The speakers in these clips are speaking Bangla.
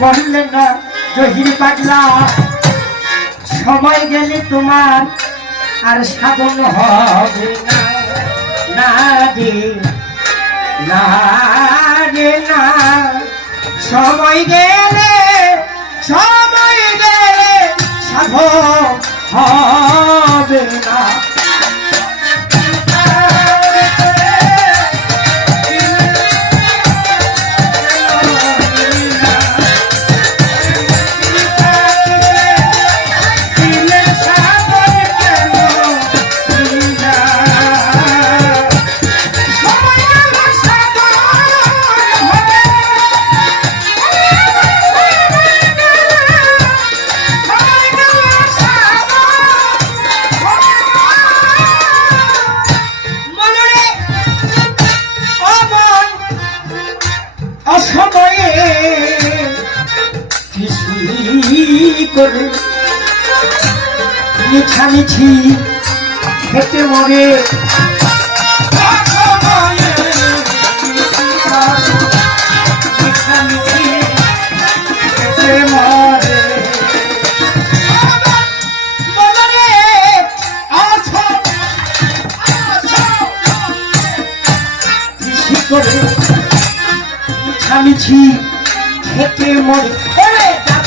করলে না জহির পাগলা, সময় গেলে তোমার আর সাধন হবে না। না রে না রে, না। সময় গেলে সময় গেলে সাধন হবে না। অসময়ে কৃষি করে মিছামিছি খেতে মরে। মিছামিছি খেতে মিছামিছি খেতে মরে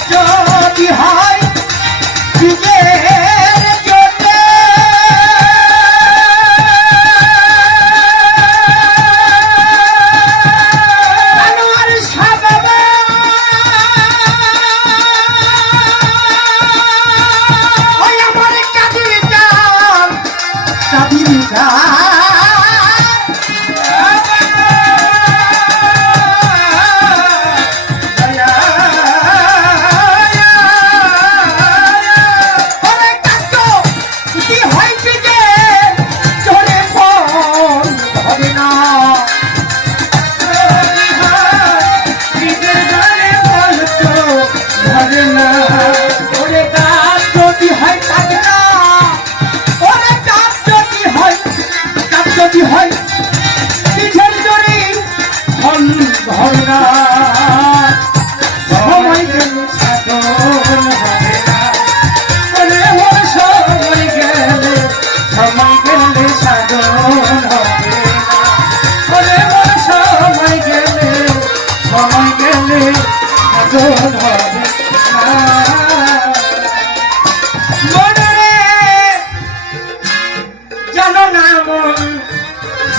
যদি হয় গাছ যদি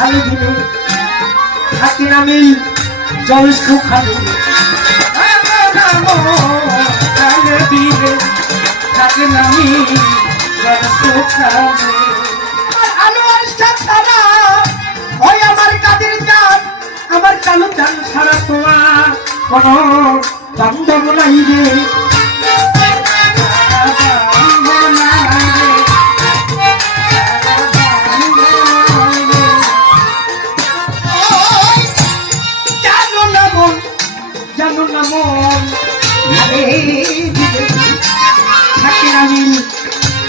খালি। দিলে থাকি আমি জল সুখালি থাকি আমি জল সুখালি আনোয়ার সাথ সারা ওই আমার কাদের জান আমার কালো জান সারা তোমার কোন বান্ধব নাই রে।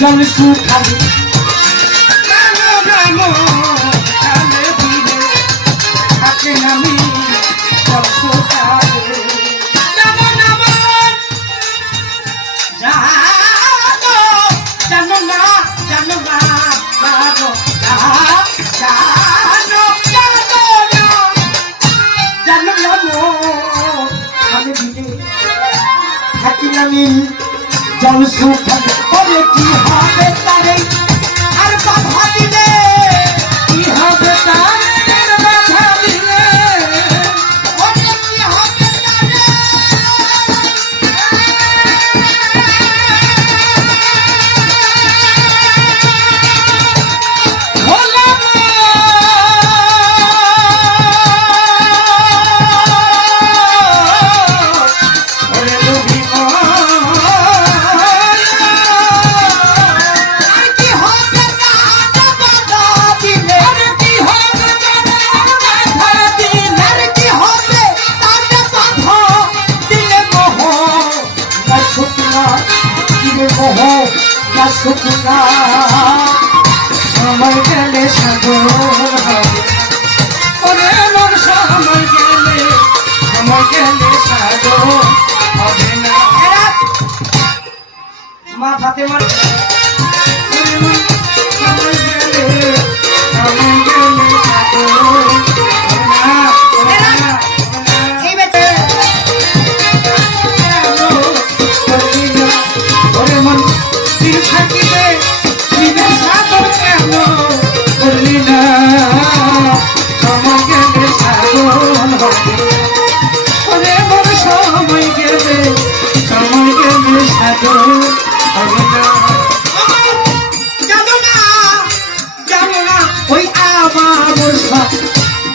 জল সুখালি জানো না কি হবে তারে? সাগর। ওরে মন সময় গেলে সময় গেলে সাগর। হবে না মা ফাতেমা সময় গেলে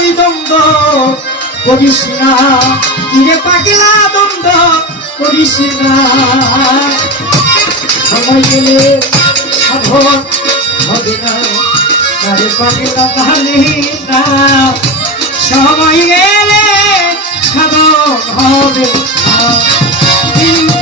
ওই দ্বন্দ্ব করিস না। কিরে পাগলা দ্বন্দ্ব করিস না। সময় গেলে সাধন হবে না। তারে পাগলা ভালিস না। সময় গেলে সাধন হবে না।